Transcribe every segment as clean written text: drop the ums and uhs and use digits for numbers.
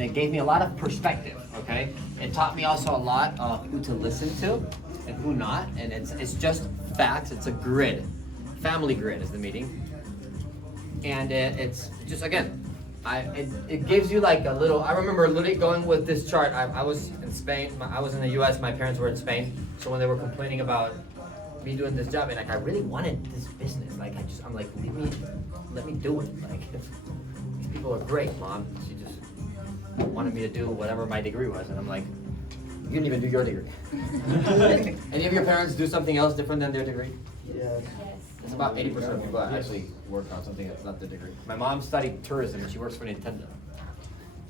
and it gave me a lot of perspective, okay? It taught me also a lot of who to listen to and who not, and it's just facts. It's a grid. Family grid is the meeting. And it's just, again, it gives you like a little, I remember literally going with this chart. I was in Spain, I was in the US, my parents were in Spain, so when they were complaining about me doing this job, and like I really wanted this business, like I'm like, let me do it. Like, these people are great, Mom. She just wanted me to do whatever my degree was, and I'm like, you didn't even do your degree. Any of your parents do something else different than their degree? Yes. It's about 80% of people that actually work on something that's not their degree. My mom studied tourism and she works for Nintendo.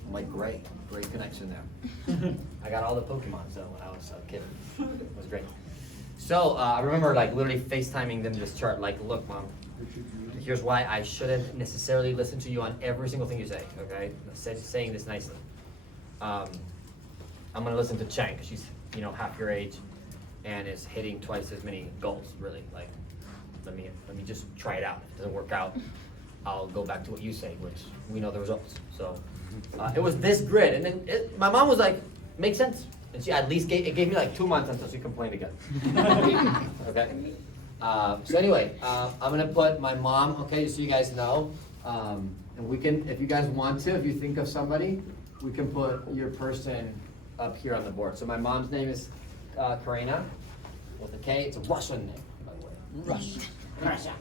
I'm like, great connection there. I got all the Pokemon, so when I was a kid, it was great. So I remember like literally FaceTiming them this chart, like, look, Mom, here's why I shouldn't necessarily listen to you on every single thing you say, okay? Saying this nicely. I'm gonna listen to Chang, because she's, half your age and is hitting twice as many goals, really. Like, let me just try it out. If it doesn't work out, I'll go back to what you say, which we know the results. So it was this grid, and then my mom was like, makes sense. And she at least it gave me like 2 months until she complained again. Okay. So anyway, I'm gonna put my mom, okay, just so you guys know, and we can, if you guys want to, if you think of somebody, we can put your person up here on the board. So my mom's name is Karina with a K. It's a Russian name, by the way. Russia.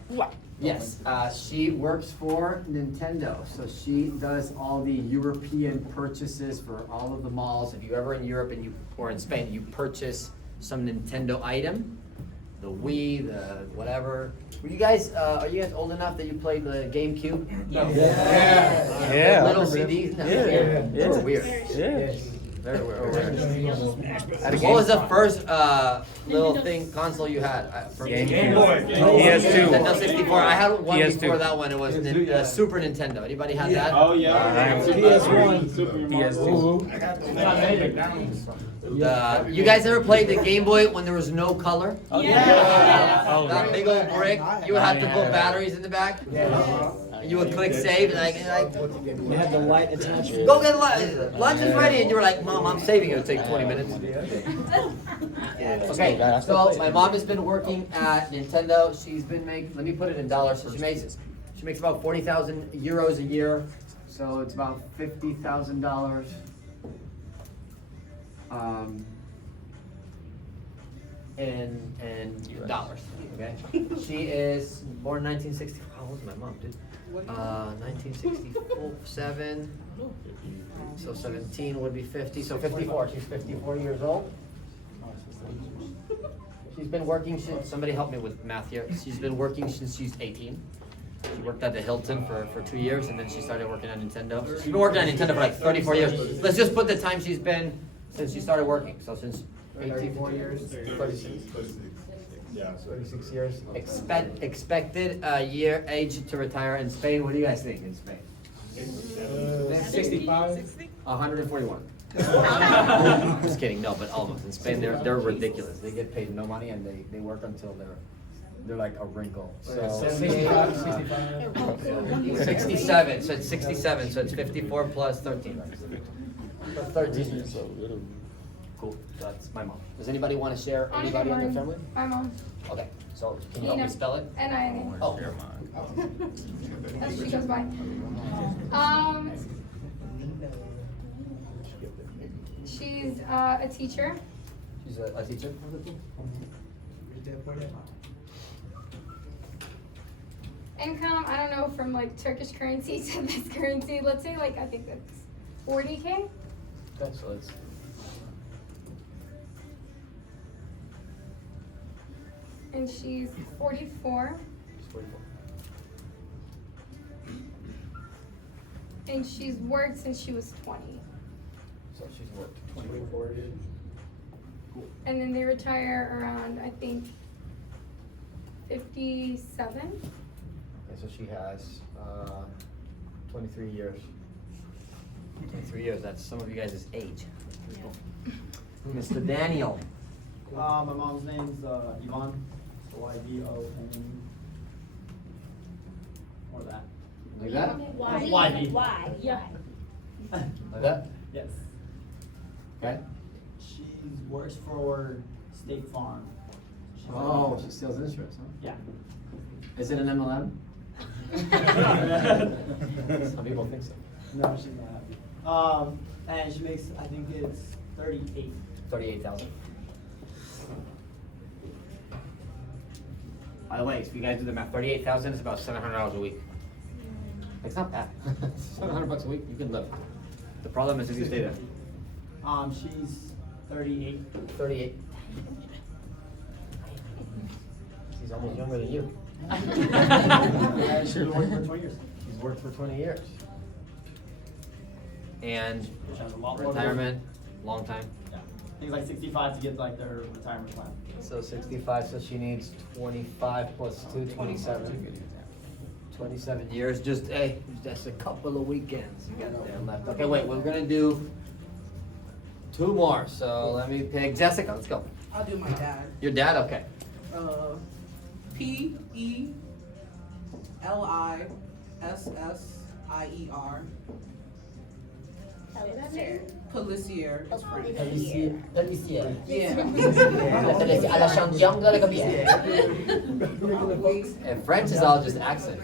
Yes, she works for Nintendo, so she does all the European purchases for all of the malls. If you're ever in Europe or in Spain, you purchase some Nintendo item, the Wii, the whatever. Are you guys old enough that you played the GameCube? No. Yeah. Little CDs? No. Yeah. They were weird. Yeah. Very weird. What was the first little console you had? Game Boy. PS2. Nintendo 64. I had one PS2. before that one. It was Super Nintendo. Anybody had that? Oh yeah. PS1. You guys ever played the Game Boy when there was no color? Yeah. Oh, That big old brick. You would have to put batteries in the back. You would click save and like You had the light attachment. go get lunch. Lunch is ready, and you were like, Mom, I'm saving. It'll take 20 minutes. Okay, so my mom has been working at Nintendo. She's been making, let me put it in dollars. So she makes about 40,000 euros a year. So it's about $50,000 in dollars. Okay. She is born 1960. How old is my mom, dude? 1967. So 17 would be 50. So 54. She's 54 years old. She's been working since, somebody help me with math here. She's been working since she's 18. She worked at the Hilton for 2 years, and then she started working on Nintendo. She's been working on Nintendo for like 34 years. Let's just put the time she's been since she started working. So since 84 years, 36. Yeah. 36 years. Expected year age to retire in Spain. What do you guys think in Spain? 65. 141. Just kidding, no, but almost. In Spain, they're ridiculous. They get paid no money and they work until they're like a wrinkle. So 65. 67. So it's 67. So it's 54 plus 13. So 13. Cool. That's my mom. Does anybody want to share anybody in their family? My mom. Okay. So can you help me spell it? N-I-N-A. Oh. That's what she goes by. She's a teacher. She's a teacher. Income, I don't know, from like Turkish currency to this currency. Let's say like, I think that's 40K. Okay, so it's And she's 44. 44. And she's worked since she was 20. So she's worked 24 years. And then they retire around, I think, 57. Okay, so she has 23 years. 23 years, that's some of you guys' age. Mr. Daniel. My mom's name's Yvonne. Y-V-O-N. Or that. Like that? Why? Why? Why? Yeah. Like that? Yes. Okay. She works for State Farm. She's Oh, she steals insurance, huh? Yeah. Is it an MLM? Some people think so. No, she's not. And she makes, I think it's 38. 38,000. By the way, if you guys do the math, 38,000 is about $700 a week. It's not bad. $700 a week, you can live. The problem is if you stay there. She's 38. 38. She's almost younger than you. And she's been working for 20 years. She's worked for 20 years. And Which has a lot more. retirement, long time. Yeah. I think it's like 65 to get like their retirement plan. So 65, so she needs 25 plus 2, 27. 27 years, just, hey, just a couple of weekends you got there left. Okay, wait, we're gonna do 2 more, so let me pick Jessica, let's go. I'll do my dad. Your dad, okay. Pellissier. Pellissier is French. Pellissier. Yeah. À la champion de la Gabier. And French is all just accent.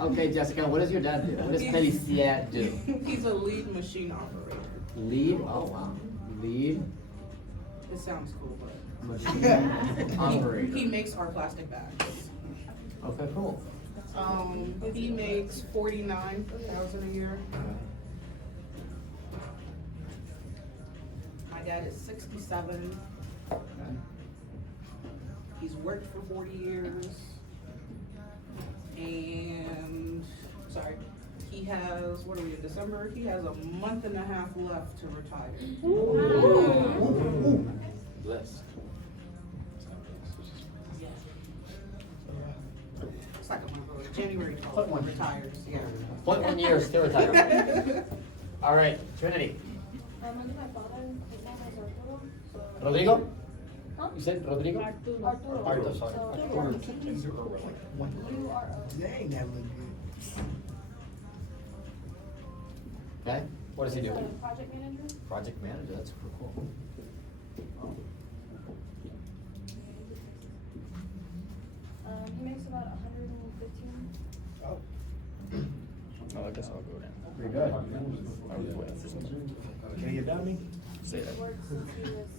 Okay, Jessica, what does your dad do? What does Pellissier do? He's a lead machine operator. Lead, oh wow, lead It sounds cool, but machine operator. he makes our plastic bags. Okay, cool. He makes $49,000 a year. My dad is 67. He's worked for 40 years. And, sorry, he has, what are we in December? He has a month and a half left to retire. Bliss. It's like a month ago, January 12th, he retires, yeah. 0.1 years to retire. All right, Trinity. My father, his name is Arturo. So Rodrigo? Huh? You said Rodrigo? Arturo. Arturo, sorry. So Arturo. Okay, what does he do? He's a project manager. Project manager, that's super cool. He makes about 115. Oh, I guess I'll go down. Pretty good. I was waiting for something. Can you get down me? Say that. He works since he was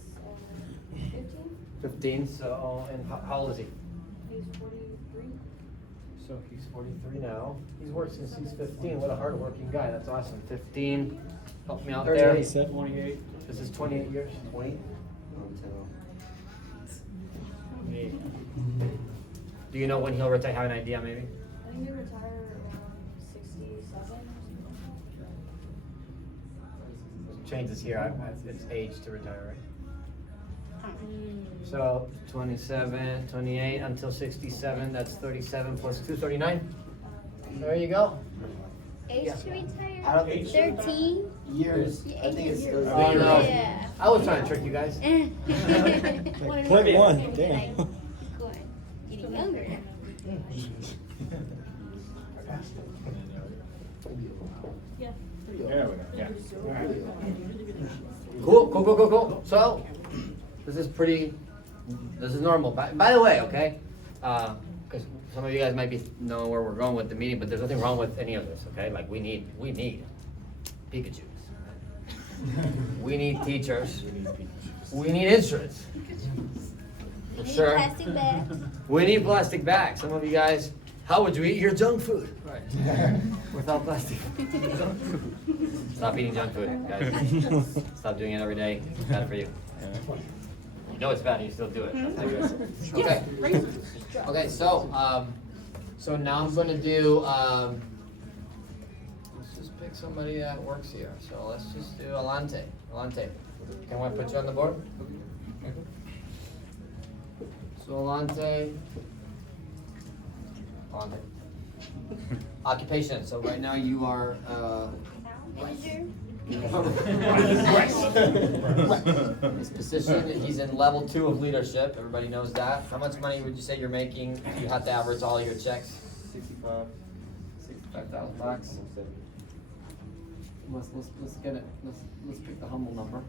15. 15, so, and how old is he? He's 43. So he's 43 now. He's worked since he's 15. What a hardworking guy. That's awesome. 15. Help me out there. 28. This is 28 years. 20. Do you know when he'll retire? Have an idea, maybe? I think they retire around 67 Changes here. It's age to retire, right? So 27, 28 until 67. That's 37 plus 2, 39. There you go. Age Yeah. to retire? I don't think 13? Years. Yeah, I think it's years. those Oh, no. Yeah. I was trying to trick you guys. Play one, damn. Go on. Getting younger. Yeah. There we go, yeah. Cool. So, this is normal. By the way, okay? Because some of you guys might be knowing where we're going with the meeting, but there's nothing wrong with any of this, okay? Like, we need Pikachus. We need teachers. We need insurance. For Need sure. plastic bags. We need plastic bags. Some of you guys, how would you eat your junk food? Right. Without plastic. Stop eating junk food, guys. Stop doing it every day. It's bad for you. You know it's bad and you still do it. That's not good. Okay. Okay, so now I'm gonna do, let's just pick somebody that works here. So let's just do Alante. Alante, can I put you on the board? So Alante. Occupation, so right now you are, Manager. his position, he's in level 2 of leadership, everybody knows that. How much money would you say you're making if you had to average all your checks? 65. $5,000. Let's get it. Let's pick the humble number.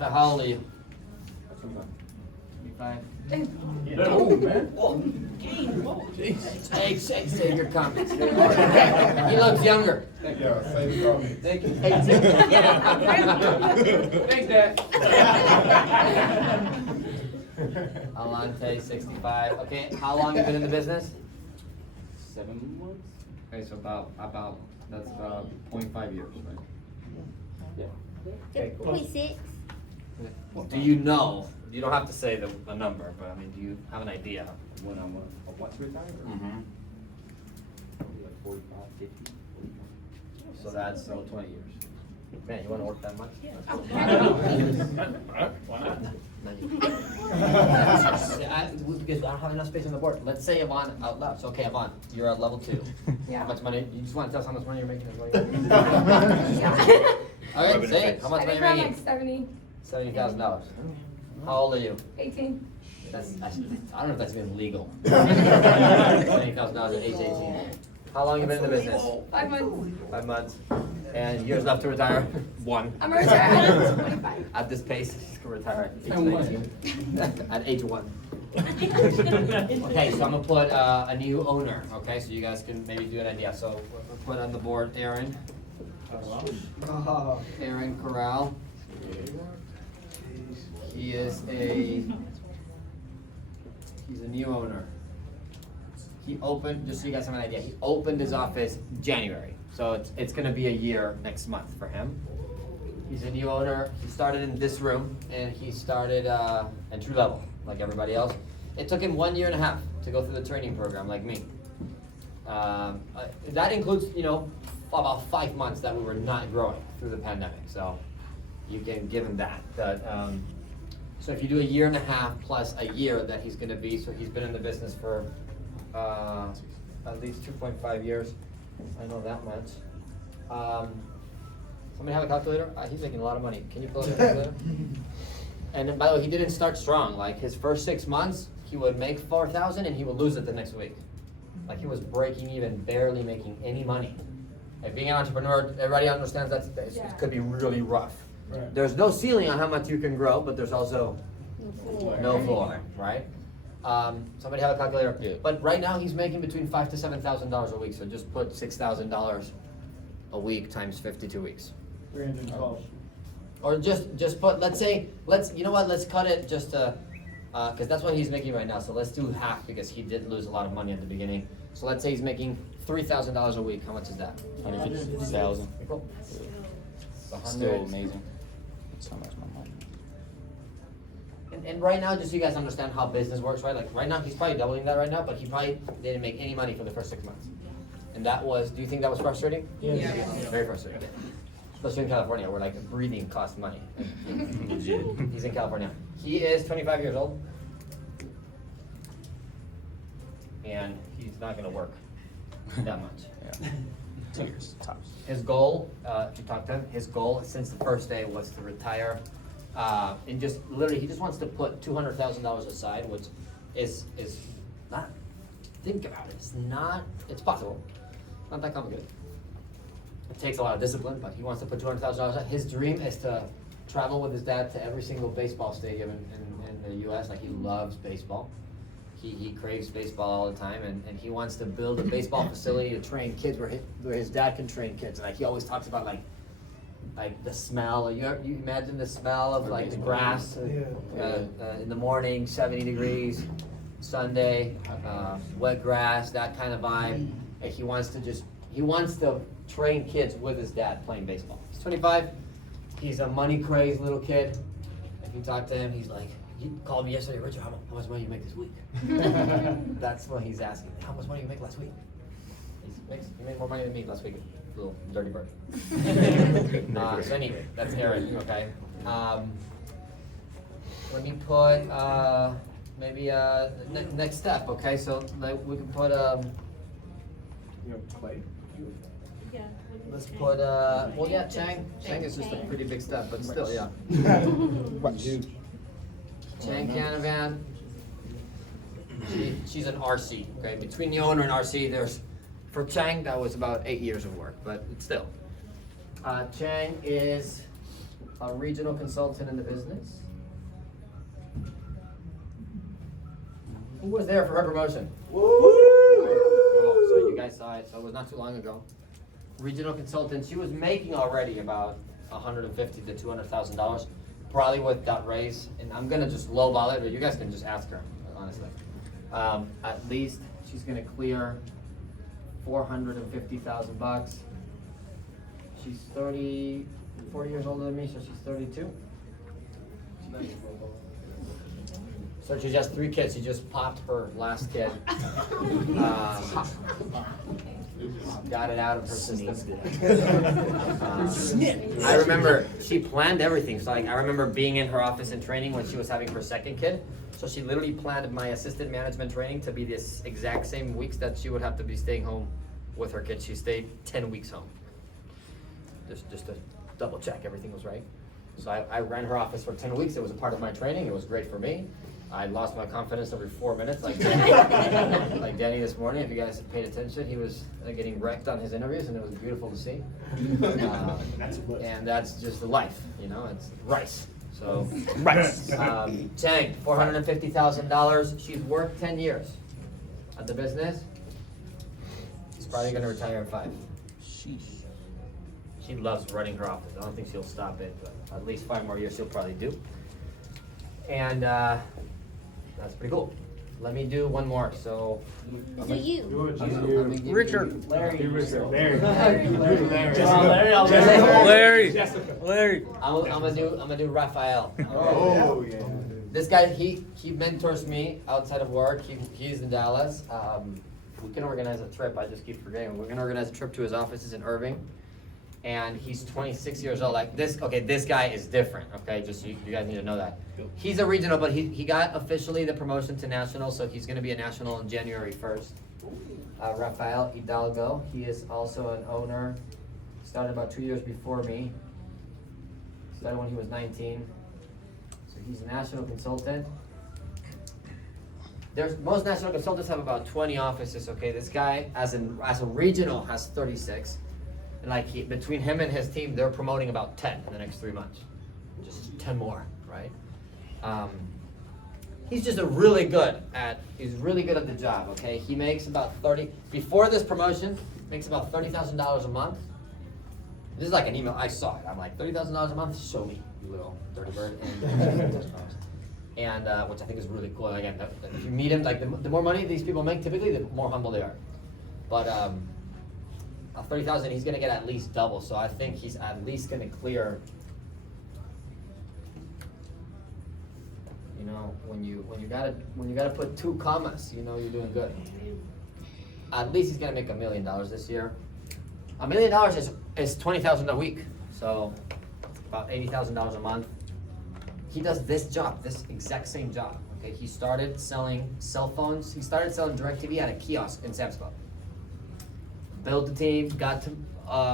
How old are you? 25. Oh, man. Save your comments. He looks younger. Yeah, save the comments. Thank you. Thanks, Dad. Alante, 65. Okay, how long have you been in the business? 7 months? Okay, so that's about 0.5 years, right? Yeah. Okay, cool. 26. Do you know, you don't have to say the number, but I mean, do you have an idea? When I'm want to retire? Mm-hmm. Probably like 45, 50. So that's 20 years. Man, you wanna work that much? Why not? Because I don't have enough space on the board. Let's say Yvonne out loud. So, okay, Yvonne, you're at level 2. Yeah. How much money, you just wanna tell us how much money you're making? Yeah. All right, say it. How I much money think are around you like making? 70, $70,000. How old are you? 18. That's, I don't know if that's even legal. $70,000 at age 18. How long have you been in the business? 5 months. 5 months. And years left to retire? 1. I'm gonna retire at 25. At this pace, she's gonna retire at age 19. At age 1. Okay, so I'm gonna put a new owner, okay? So you guys can maybe do an idea. So we'll put on the board Aaron. Aaron Corral. He's a new owner. He opened, just so you guys have an idea, he opened his office January. So it's gonna be a year next month for him. He's a new owner. He started in this room and he started entry level, like everybody else. It took him 1.5 years to go through the training program, like me. That includes, about 5 months that we were not growing through the pandemic. So you can give him that. So if you do 1.5 years plus a year that he's gonna be, so he's been in the business for at least 2.5 years. I know that much. Somebody have a calculator? He's making a lot of money. Can you pull up a calculator? And then, by the way, he didn't start strong. Like his first 6 months, he would make 4,000 and he would lose it the next week. Like he was breaking even, barely making any money. Like being an entrepreneur, everybody understands it could be really rough. Right. There's no ceiling on how much you can grow, but there's also no floor, right? Somebody have a calculator? Yeah. But right now he's making between $5,000 to $7,000 a week. So just put $6,000 a week times 52 weeks. 312. Or just put, you know what, let's cut it just to, cause that's what he's making right now. So let's do half because he did lose a lot of money at the beginning. So let's say he's making $3,000 a week. How much is that? 150,000. Cool. So Still 100. amazing. That's how much my money. And right now, just so you guys understand how business works, right? Like right now, he's probably doubling that right now, but he probably didn't make any money for the first 6 months. And that was, do you think that was frustrating? Yes. Very frustrating. Especially in California, where like breathing costs money. Legit. He's in California. He is 25 years old. And he's not gonna work that much. Yeah. 2 years, tops. His goal, if you talk to him, his goal since the first day was to retire. And just literally, he just wants to put $200,000 aside, which is not, think about it, it's possible. Not that complicated. It takes a lot of discipline, but he wants to put $200,000 aside. His dream is to travel with his dad to every single baseball stadium in the US. Like he loves baseball. He craves baseball all the time, and he wants to build a baseball facility to train kids where his dad can train kids. And like he always talks about like the smell. You imagine the smell of like the grass in the morning, 70 degrees, Sunday, wet grass, that kind of vibe. And he wants to train kids with his dad playing baseball. He's 25. He's a money crazed little kid. If you talk to him, he's like, he called me yesterday, Richard, how much money you make this week? That's what he's asking. How much money you make last week? He made more money than me last week. Little dirty bird. So anyway, that's Aaron, okay? Let me put, maybe, next step, okay? So like, we can put, Clay? Yeah. let's put, well, yeah, Chang is just a pretty big step, but still, yeah. Chang Canavan, she's an RC, okay? Between the owner and RC, there's For Chang, that was about 8 years of work, but still. Chang is a regional consultant in the business. Who was there for her promotion? Oh, so you guys saw it, so it was not too long ago. Regional consultant, she was making already about $150,000 to $200,000, probably with that raise. And I'm gonna just lowball it, or you guys can just ask her, honestly. At least she's gonna clear $450,000. She's 40 years older than me, so she's 32. So she has 3 kids. She just popped her last kid. Got it out of her system. I remember she planned everything. So like, I remember being in her office in training when she was having her 2nd kid. So she literally planned my assistant management training to be this exact same weeks that she would have to be staying home with her kids. She stayed 10 weeks home. Just to double check everything was right. So I ran her office for 10 weeks. It was a part of my training. It was great for me. I lost my confidence every 4 minutes, like Danny this morning. If you guys paid attention, he was getting wrecked on his interviews, and it was beautiful to see. And that's just the life, you know. It's rice. So rice. Chang, $450,000. She's worked 10 years at the business. She's probably going to retire in 5. She loves running her office. I don't think she'll stop it, but at least 5 more years she'll probably do. And that's pretty cool. Let me do one more. So Do you? Richard. Larry. Larry. Larry. I'm gonna do Raphael. Oh, yeah. This guy, he mentors me outside of work. He's in Dallas. We can organize a trip. I just keep forgetting. We're gonna organize a trip to his offices in Irving. And he's 26 years old. Like this, okay, this guy is different, okay? Just you guys need to know that. He's a regional, but he got officially the promotion to national, so he's gonna be a national on January 1st. Rafael Hidalgo, he is also an owner. Started about 2 years before me. Started when he was 19. So he's a national consultant. Most national consultants have about 20 offices, okay? This guy, as a regional, has 36. And like between him and his team, they're promoting about 10 in the next 3 months. Just 10 more, right? He's just he's really good at the job, okay? He makes about before this promotion, makes about $30,000 a month. This is like an email, I saw it. I'm like, $30,000 a month? Show me, you little dirty bird. And which I think is really cool. Again, if you meet him, like the more money these people make, typically, the more humble they are. But, 30,000, he's gonna get at least double. So I think he's at least gonna clear. You know, when you gotta put 2 commas, you know you're doing good. At least he's gonna make $1 million this year. $1 million is $20,000 a week, so about $80,000 a month. He does this job, this exact same job. Okay, he started selling cell phones. He started selling DirecTV at a kiosk in Sam's Club. Built the team, got to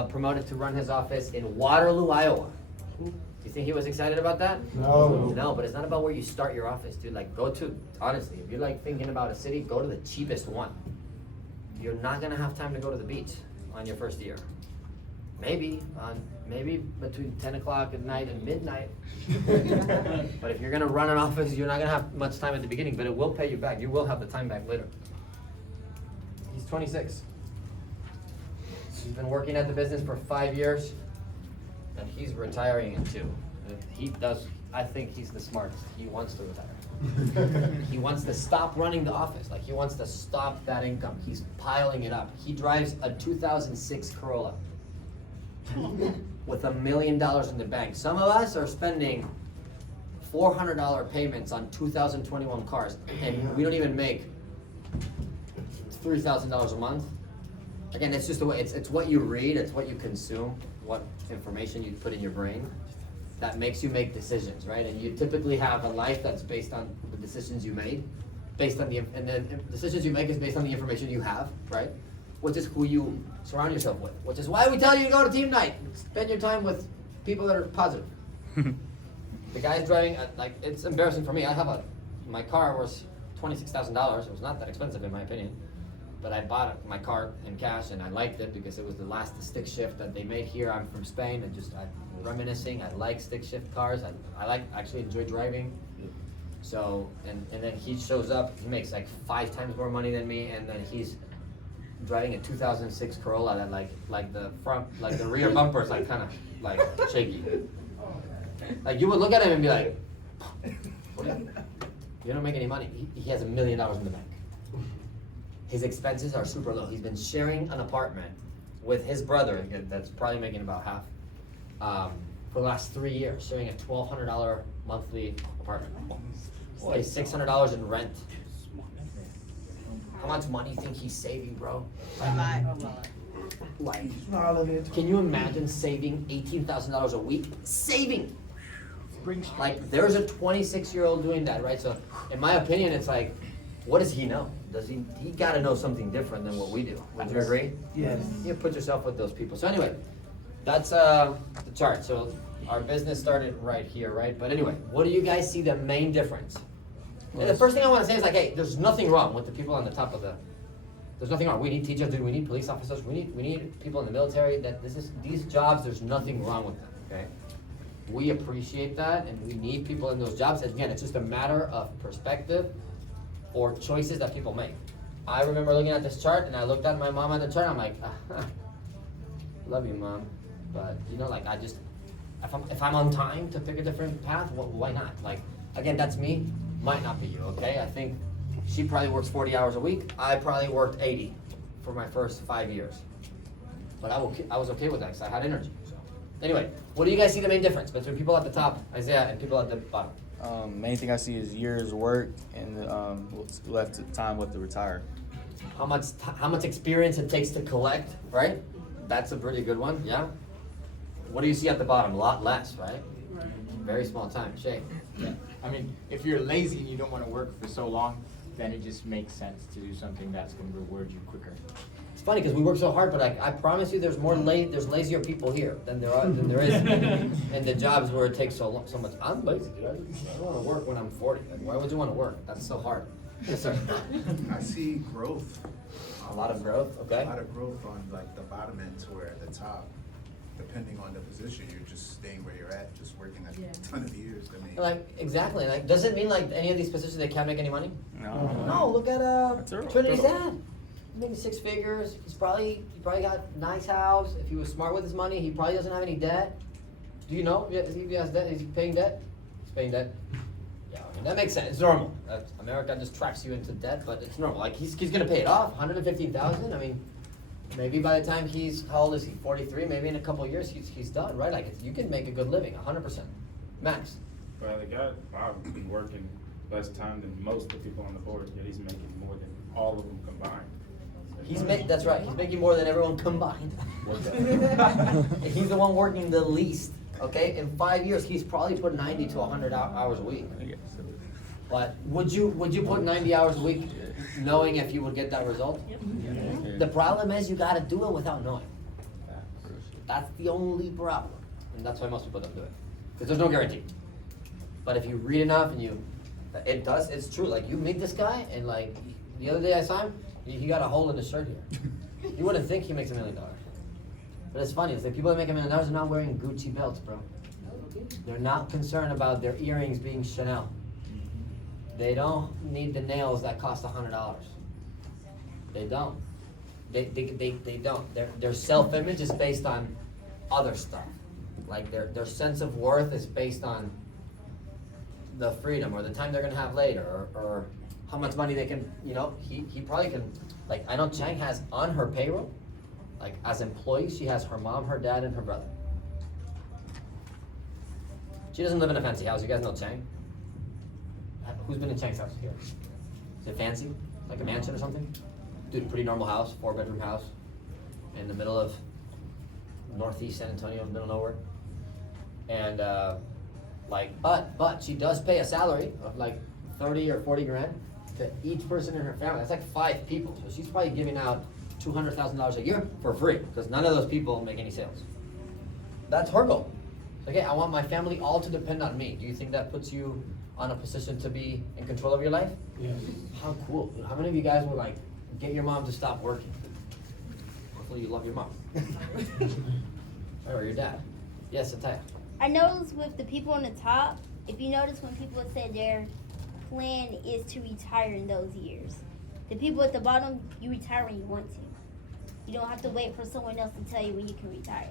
promoted to run his office in Waterloo, Iowa. Do you think he was excited about that? No. No, but it's not about where you start your office, dude. Like, honestly, if you're like thinking about a city, go to the cheapest one. You're not gonna have time to go to the beach on your first year. Maybe between 10 o'clock at night and midnight. But if you're gonna run an office, you're not gonna have much time at the beginning, but it will pay you back. You will have the time back later. He's 26. He's been working at the business for 5 years, and he's retiring in 2. I think he's the smartest. He wants to retire. He wants to stop running the office. Like, he wants to stop that income. He's piling it up. He drives a 2006 Corolla with $1 million in the bank. Some of us are spending $400 payments on 2021 cars, and we don't even make $3,000 a month. Again, it's just the way, it's what you read, it's what you consume, what information you put in your brain that makes you make decisions, right? And you typically have a life that's based on the decisions you made, and then decisions you make is based on the information you have, right? Which is who you surround yourself with, which is why we tell you to go to team night. Spend your time with people that are positive. The guy's driving, it's embarrassing for me. My car was $26,000. It was not that expensive in my opinion. but I bought my car in cash and I liked it because it was the last stick shift that they made here. I'm from Spain and I'm reminiscing. I like stick shift cars. I actually enjoy driving. So, and then he shows up, he makes like 5 times more money than me, and then he's driving a 2006 Corolla that like the front, like the rear bumper is like kind of like shaky. Like you would look at him and be like, what are you don't make any money. He has $1 million in the bank. His expenses are super low. He's been sharing an apartment with his brother that's probably making about half for the last 3 years, sharing a $1,200 monthly apartment. Pays $600 in rent. How much money do you think he's saving, bro? Like, can you imagine saving $18,000 a week? Saving! Like, there's a 26-year-old doing that, right? So, in my opinion, it's like, what does he know? He gotta know something different than what we do. Would you agree? Yes. You put yourself with those people. So anyway, that's the chart. So our business started right here, right? But anyway, what do you guys see the main difference? And the first thing I want to say is like, hey, there's nothing wrong with the people on the top of there's nothing wrong. We need teachers, dude. We need police officers. We need people in the military. These jobs, there's nothing wrong with them, okay? We appreciate that, and we need people in those jobs. And again, it's just a matter of perspective or choices that people make. I remember looking at this chart, and I looked at my mom on the chart, I'm like, love you, Mom. But, you know, like, if I'm on time to pick a different path, why not? Like, again, that's me, might not be you, okay? I think she probably works 40 hours a week. I probably worked 80 for my first 5 years. But I was okay with that because I had energy. So. Anyway, what do you guys see the main difference between people at the top, Isaiah, and people at the bottom? Main thing I see is years work and what's left time with the retire. How much experience it takes to collect, right? That's a pretty good one, yeah? What do you see at the bottom? A lot less, right? Very small time. Shay? Yeah. I mean, if you're lazy and you don't want to work for so long, then it just makes sense to do something that's going to reward you quicker. It's funny because we work so hard, but I promise you, there's lazier people here than there is in the jobs where it takes so much. I'm lazy, dude. I don't want to work when I'm 40. Like, why would you want to work? That's so hard. Yes, sir. I see growth. A lot of growth. Okay. A lot of growth on like the bottom end to where at the top, depending on the position, you're just staying where you're at, just working a ton of years. I mean, Like exactly. Like, does it mean like any of these positions they can't make any money? No. No. Look at That's all right. Trinity's dad. Making 6 figures. He probably got a nice house. If he was smart with his money, he probably doesn't have any debt. Do you know if he has debt? Is he paying debt? He's paying debt. Yeah, I mean that makes sense. It's normal. America just traps you into debt, but it's normal. Like he's gonna pay it off. $115,000. I mean, maybe by the time he's how old is he? 43. Maybe in a couple of years he's done. Right? Like you can make a good living. 100%. Max. Well, the guy probably working less time than most of the people on the board, yet he's making more than all of them combined. That's right. He's making more than everyone combined. He's the one working the least. Okay, in 5 years, he's probably put 90 to 100 hours a week. But would you put 90 hours a week, knowing if you would get that result? The problem is you got to do it without knowing. That's the only problem, and that's why most people don't do it, because there's no guarantee. But if you read enough and it's true. Like you meet this guy, and like the other day I saw him. He got a hole in his shirt here. You wouldn't think he makes $1 million. But it's funny, it's like people that make $1 million are not wearing Gucci belts, bro. They're not concerned about their earrings being Chanel. They don't need the nails that cost $100. They don't. They don't. Their self-image is based on other stuff. Like their sense of worth is based on the freedom or the time they're gonna have later or how much money they can, he probably can, like, I know Chang has on her payroll, like, as employees, she has her mom, her dad, and her brother. She doesn't live in a fancy house. You guys know Chang? Who's been in Chang's house here? Is it fancy? Like a mansion or something? Dude, pretty normal house, 4-bedroom house, in the middle of northeast San Antonio, middle of nowhere. And, but she does pay a salary of, like, 30 or 40 grand. To each person in her family. That's like 5 people. So she's probably giving out $200,000 a year for free because none of those people make any sales. That's her goal. Okay, I want my family all to depend on me. Do you think that puts you on a position to be in control of your life? Yes. How cool. How many of you guys would like get your mom to stop working. Hopefully you love your mom. Or your dad. Yes, Ataya. I noticed with the people on the top, if you notice when people said their plan is to retire in those years, the people at the bottom, you retire when you want to. You don't have to wait for someone else to tell you when you can retire.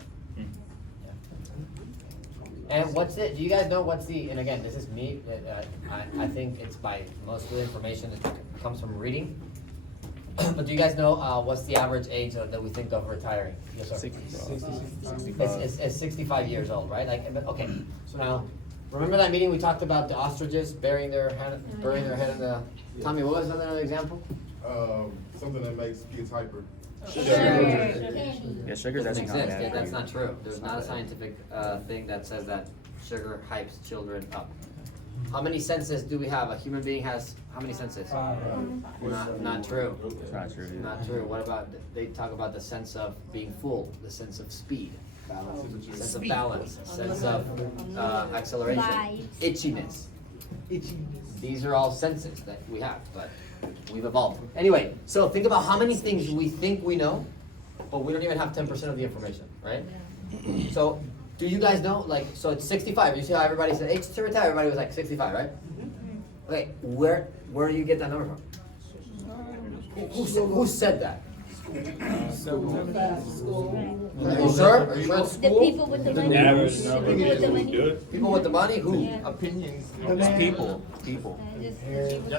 And what's it, do you guys know what's the, and again, this is me, I think it's by most of the information that comes from reading. But do you guys know, what's the average age that we think of retiring? Yes, sir. 65. It's 65 years old, right? Like, okay, so now, remember that meeting we talked about the ostriches burying their head in the, Tommy, what was another example? Something that makes kids hyper. Yeah, sugar's Doesn't actually not exist. bad. Yeah, that's not true. There's not a scientific thing that says that sugar hypes children up. How many senses do we have? A human being has how many senses? Not true. It's not true. Either. Not true. What about, they talk about the sense of being full, the sense of speed, sense of balance, sense of acceleration, Vibes. itchiness. These are all senses that we have, but we've evolved. Anyway, so think about how many things we think we know, but we don't even have 10% of the information, right? So, do you guys know, like, so it's 65, you see how everybody said age to retire, everybody was like 65, right? Okay, where do you get that number from? Who said that? Are you sure? Are you sure it's The school? people with the money. The people with the money. People with the money? Who? Opinions. It's people. People.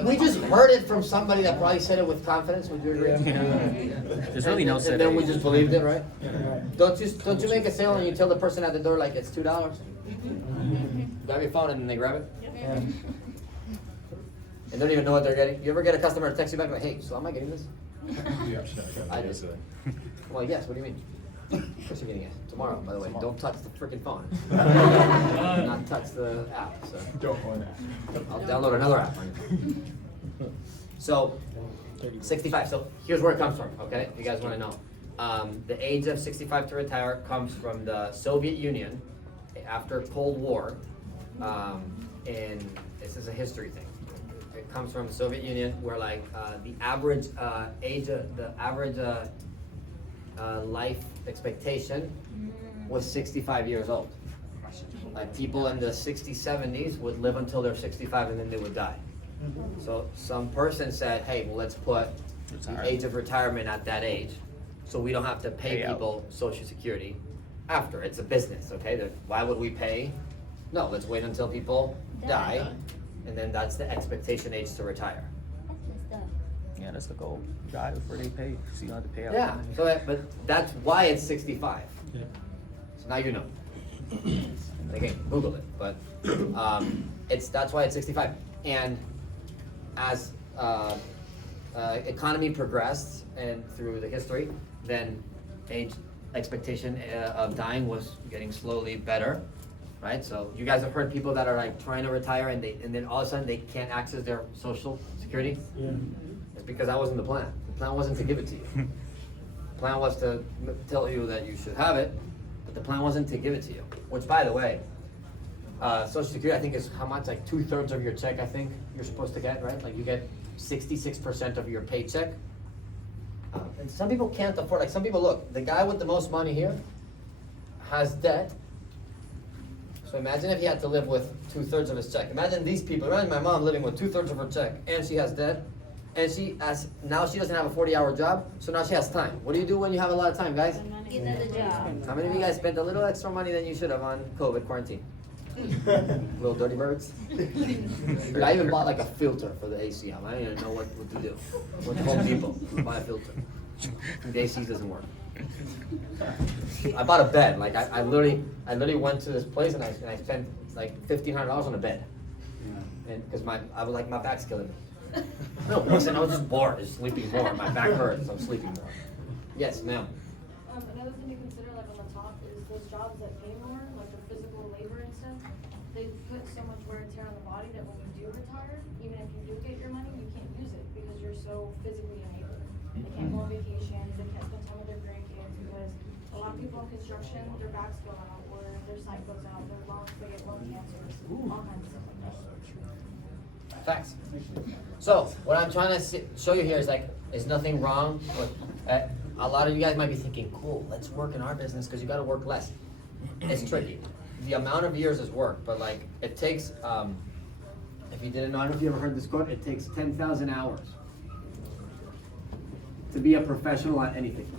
We just heard it from somebody that probably said it with confidence, would you agree? There's really no set And then we age. just believed it, right? Don't you make a sale and you tell the person at the door like it's $2? Grab your phone and then they grab it? And don't even know what they're getting. You ever get a customer to text you back like, hey, so am I getting this? I did. Well, yes, what do you mean? Of course you're getting it. Tomorrow, by the way. Don't touch the freaking phone. Not touch the app, so. Don't want that. I'll download another app. So, 65. So here's where it comes from, okay? If you guys want to know. The age of 65 to retire comes from the Soviet Union after Cold War. And this is a history thing. It comes from the Soviet Union where like the average age, the average life expectation was 65 years old. Like people in the 60s, 70s would live until they're 65 and then they would die. So some person said, hey, well, let's put the age of retirement at that age so we don't have to pay Pay out. people Social Security after. It's a business, okay? Why would we pay? No, let's wait until people die, and then that's the expectation age to retire. That's messed up. Yeah, that's the goal. Die before they pay, so you don't have to pay out. Yeah, so but that's why it's 65. So now you know. Again, Google it, but that's why it's 65. And as economy progressed and through the history, then age expectation of dying was getting slowly better, right? So you guys have heard people that are like trying to retire and then all of a sudden they can't access their Social Security. It's because that wasn't the plan. The plan wasn't to give it to you. The plan was to tell you that you should have it, but the plan wasn't to give it to you. Which, by the way, Social Security, I think, is how much? Like 2/3 of your check, I think, you're supposed to get, right? Like you get 66% of your paycheck. And some people can't afford, like some people, look, the guy with the most money here has debt. So imagine if he had to live with 2/3 of his check. Imagine these people, imagine my mom living with 2/3 of her check and she has debt. And now she doesn't have a 40-hour job, so now she has time. What do you do when you have a lot of time, guys? Get another job. How many of you guys spent a little extra money than you should have on COVID quarantine? Little dirty birds. Dude, I even bought like a filter for the AC. I didn't even know what to do. Went to Home Depot, buy a filter. The AC doesn't work. I bought a bed. Like I literally went to this place and I spent like $1,500 on a bed. And because I was like, my back's killing me. No, listen, I was just bored, just sleeping more. My back hurts, so I'm sleeping more. Yes, ma'am. Another thing to consider, like on the top, is those jobs that pay more, like the physical labor and stuff. They put so much wear and tear on the body that when you do retire, even if you do get your money, you can't use it because you're so physically unable. They can't go on vacations, they can't spend time with their grandkids because a lot of people in construction, their backs go out or their sight goes out, their lungs, they get lung cancer, all kinds of stuff like that. Facts. So, what I'm trying to show you here is like, There's nothing wrong with, a lot of you guys might be thinking, cool, let's work in our business because you gotta work less. It's tricky. The amount of years is work, but like, it takes, if you didn't know, I don't know if you ever heard this quote, it takes 10,000 hours to be a professional at anything.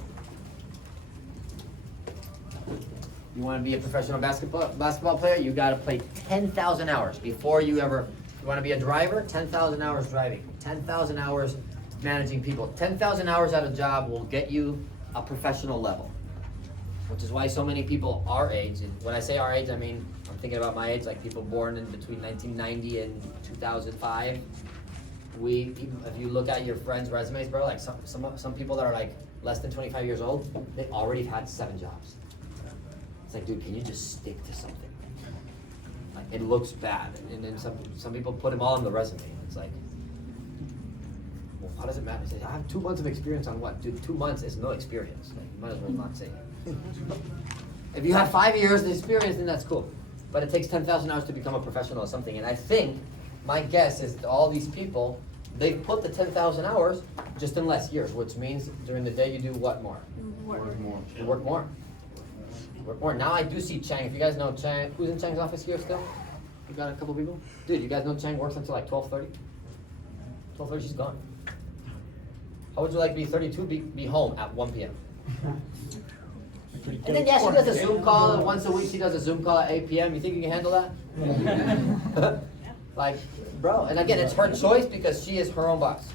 You wanna be a professional basketball player, you gotta play 10,000 hours before you ever, you wanna be a driver, 10,000 hours driving, 10,000 hours managing people. 10,000 hours at a job will get you a professional level. Which is why so many people our age, and when I say our age, I mean, I'm thinking about my age, like people born in between 1990 and 2005. If you look at your friends' resumes, bro, like some people that are like less than 25 years old, they already have had 7 jobs. It's like, dude, can you just stick to something? Like, it looks bad, and then some people put them all on the resume. It's like, well, how does it matter? Say, I have 2 months of experience on what? Dude, 2 months is no experience. Like, you might as well not say it. If you have 5 years of experience, then that's cool. But it takes 10,000 hours to become a professional at something. And I think, my guess is that all these people, they put the 10,000 hours just in less years, which means during the day you do what more? Work more. You work more. Work more. Now I do see Chang. If you guys know Chang, who's in Chang's office here still? You got a couple people? Dude, you guys know Chang works until like 12:30? 12:30, she's gone. How would you like to be 32, be home at 1 p.m.? And then, yeah, she does a Zoom call, and once a week she does a Zoom call at 8 p.m. You think you can handle that? Like, bro, and again, it's her choice because she is her own boss.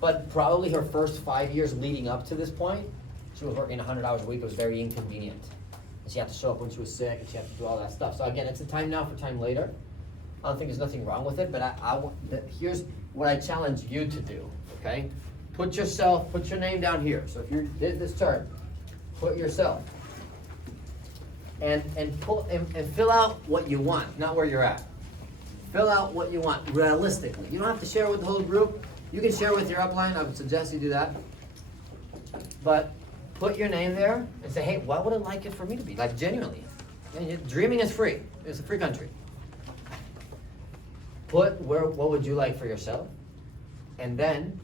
But probably her first 5 years leading up to this point, she was working 100 hours a week. It was very inconvenient. And she had to show up when she was sick, and she had to do all that stuff. So again, it's a time now for time later. I don't think there's nothing wrong with it, but here's what I challenge you to do, okay? Put your name down here. So if you did this chart, put yourself. And fill out what you want, not where you're at. Fill out what you want realistically. You don't have to share with the whole group. You can share with your upline. I would suggest you do that. But put your name there and say, hey, what would I like it for me to be? Like, genuinely. Dreaming is free. It's a free country. Put what would you like for yourself? And then,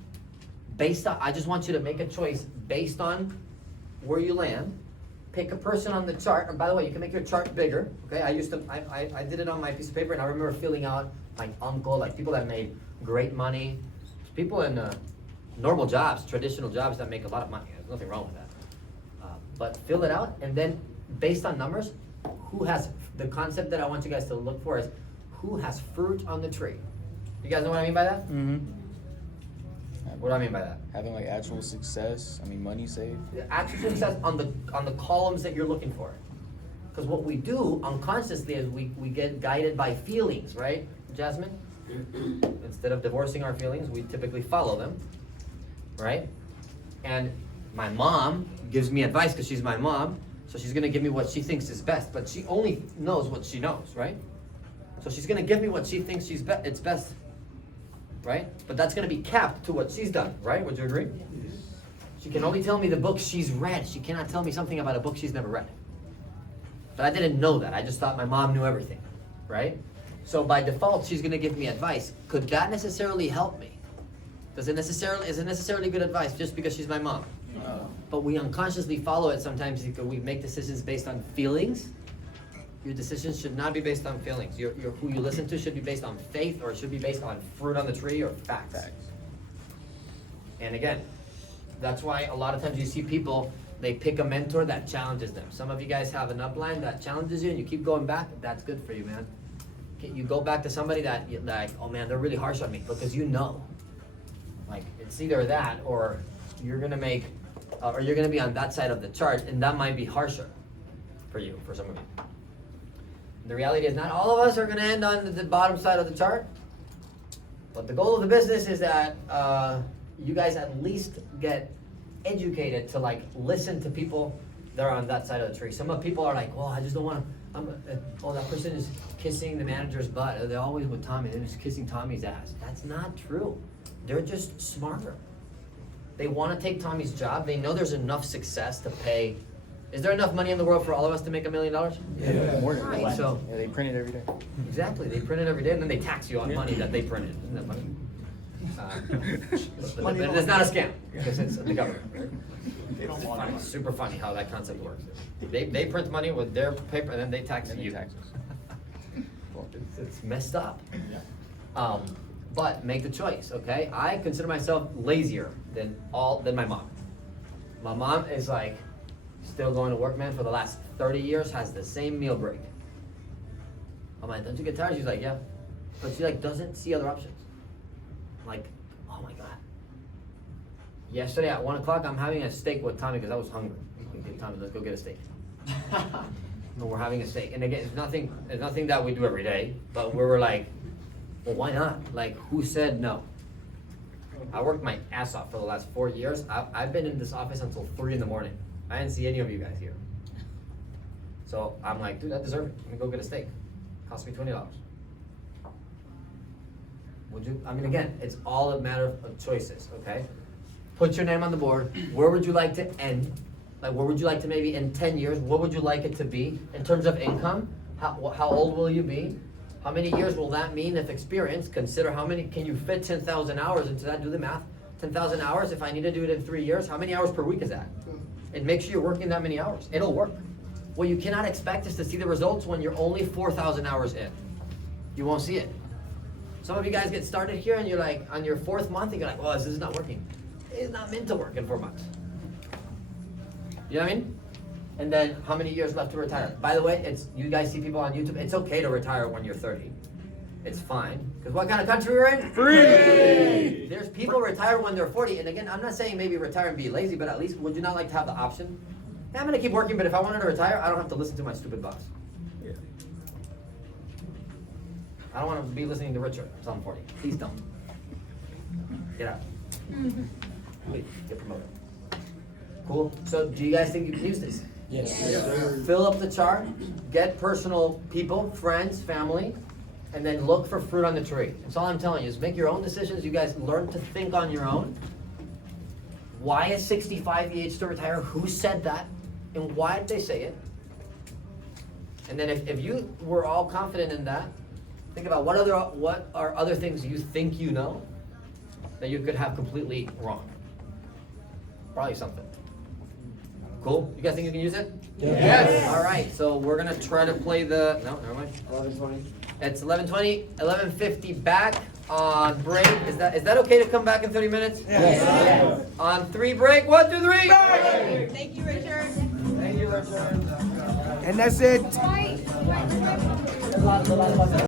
based on, I just want you to make a choice based on where you land. Pick a person on the chart, and by the way, you can make your chart bigger, okay? I did it on my piece of paper, and I remember filling out my uncle, like people that made great money, people in normal jobs, traditional jobs that make a lot of money. There's nothing wrong with that. But fill it out, and then based on numbers, who has, the concept that I want you guys to look for is who has fruit on the tree. You guys know what I mean by that? Mm-hmm. What do I mean by that? Having like actual success, money saved. Actual success on the columns that you're looking for. Because what we do unconsciously is we get guided by feelings, right, Jasmine? Instead of divorcing our feelings, we typically follow them, right? And my mom gives me advice because she's my mom, so she's gonna give me what she thinks is best, but she only knows what she knows, right? So she's gonna give me what she thinks it's best. Right? But that's going to be capped to what she's done, right? Would you agree? She can only tell me the book she's read. She cannot tell me something about a book she's never read. But I didn't know that. I just thought my mom knew everything, right? So by default, she's going to give me advice. Could that necessarily help me? Is it necessarily good advice just because she's my mom? No. But we unconsciously follow it sometimes because we make decisions based on feelings. Your decisions should not be based on feelings. Who you listen to should be based on faith, or it should be based on fruit on the tree or facts. And again, that's why a lot of times you see people, they pick a mentor that challenges them. Some of you guys have an upline that challenges you and you keep going back. That's good for you, man. You go back to somebody that, like, oh man, they're really harsh on me, because you know. Like, it's either that or you're gonna be on that side of the chart, and that might be harsher for you, for some of you. The reality is not all of us are going to end on the bottom side of the chart. But the goal of the business is that you guys at least get educated to like listen to people that are on that side of the tree. Some of people are like, well, I just don't want to, that person is kissing the manager's butt. They're always with Tommy. They're just kissing Tommy's ass. That's not true. They're just smarter. They want to take Tommy's job. They know there's enough success to pay. Is there enough money in the world for all of us to make $1 million? Yeah, more than right, that. so Yeah, they print it every day. exactly, they print it every day, and then they tax you on money that they printed. Isn't that funny? But it's not a scam, because it's the government. They don't It's want funny, it. super funny how that concept works. They print money with their paper and then they tax you. It's messed up. But make the choice, okay? I consider myself lazier than my mom. My mom is like, still going to work, man, for the last 30 years, has the same meal break. I'm like, don't you get tired? She's like, yeah. But she like doesn't see other options. I'm like, oh my God. Yesterday at 1 o'clock, I'm having a steak with Tommy because I was hungry. Okay, Tommy, let's go get a steak. And we're having a steak. And again, it's nothing that we do every day, but we were like, well, why not? Like, who said no? I worked my ass off for the last 4 years. I've been in this office until 3 in the morning. I didn't see any of you guys here. So I'm like, dude, I deserve it. Let me go get a steak. Cost me $20. Would you? I mean, again, it's all a matter of choices, okay? Put your name on the board. Where would you like to end? Like, where would you like to maybe in 10 years? What would you like it to be in terms of income? How old will you be? How many years will that mean if experience? Consider how many, can you fit 10,000 hours into that? Do the math. 10,000 hours, if I need to do it in 3 years, how many hours per week is that? And make sure you're working that many hours. It'll work. What you cannot expect is to see the results when you're only 4,000 hours in. You won't see it. Some of you guys get started here and you're like, on your 4th month, you're like, well, this is not working. It's not meant to work in 4 months. You know what I mean? And then how many years left to retire? By the way, you guys see people on YouTube, it's okay to retire when you're 30. It's fine. Because what kind of country we're in? Free! There's people retire when they're 40. And again, I'm not saying maybe retire and be lazy, but at least would you not like to have the option? Yeah, I'm going to keep working, but if I wanted to retire, I don't have to listen to my stupid boss. Yeah. I don't want to be listening to Richard until I'm 40. Please don't. Get out. Please, get promoted. Cool. So do you guys think you can use this? Yes. Fill up the chart, get personal people, friends, family, and then look for fruit on the tree. That's all I'm telling you is make your own decisions. You guys learn to think on your own. Why is 65 the age to retire? Who said that? And why did they say it? And then if you were all confident in that, think about what are other things you think you know that you could have completely wrong. Probably something. Cool? You guys think you can use it? Yes. All right, so we're gonna try to play no, never mind. 11:20. It's 11:20, 11:50 back on break. Is that okay to come back in 30 minutes? Yes. On 3 break, 1, 2, 3. Thank you, Richard. Thank you, Richard. And that's it. Wait.